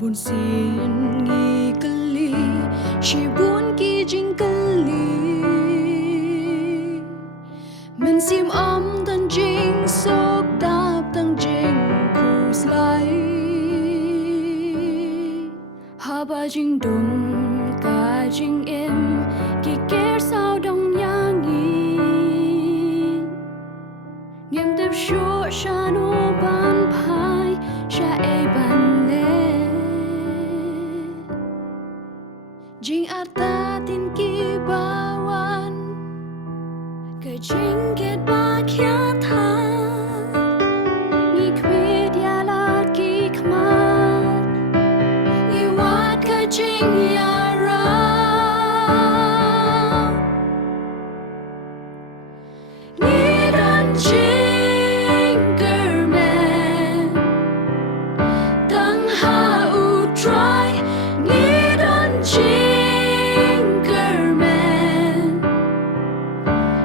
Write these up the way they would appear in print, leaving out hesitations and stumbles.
buồn xiên nghi kali chỉ buồn kỳ chính kali mình sim tân chính sốc đáp tăng chính khu slay ha ba chính đông cả chính em kỳ kẻ sao đông nhang nghiêm tiếp số sa nô ban phai sa e ban le jing ata tin ki bawan cái chính kết ba kia tha nghi khuyết ya la ki khmat nghi wat cái chính ya ra nghi dan chính kerman tang ha u try nghi dan chính kerman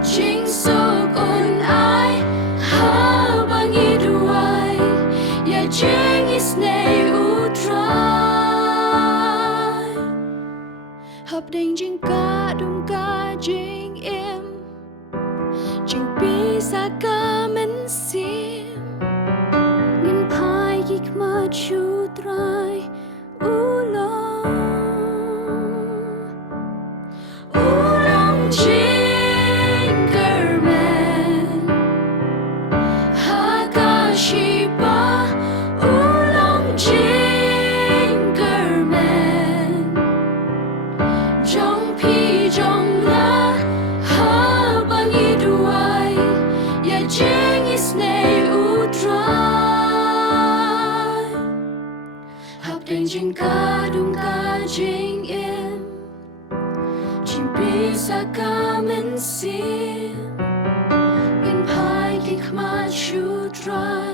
chính sok on ai ha bangi duai ya chính is nay u try hợp định chính ca đông ca chính em chính bi sa ca men sim ngin pai gik ma chu trai u long chính kerman ha ca shi ba u long chính kerman trong pi trong la ha bangi duai ya chính is nay u try hợp định chính ca đúng ca chính em chính bi sa ca men sim in pai gik ma chu try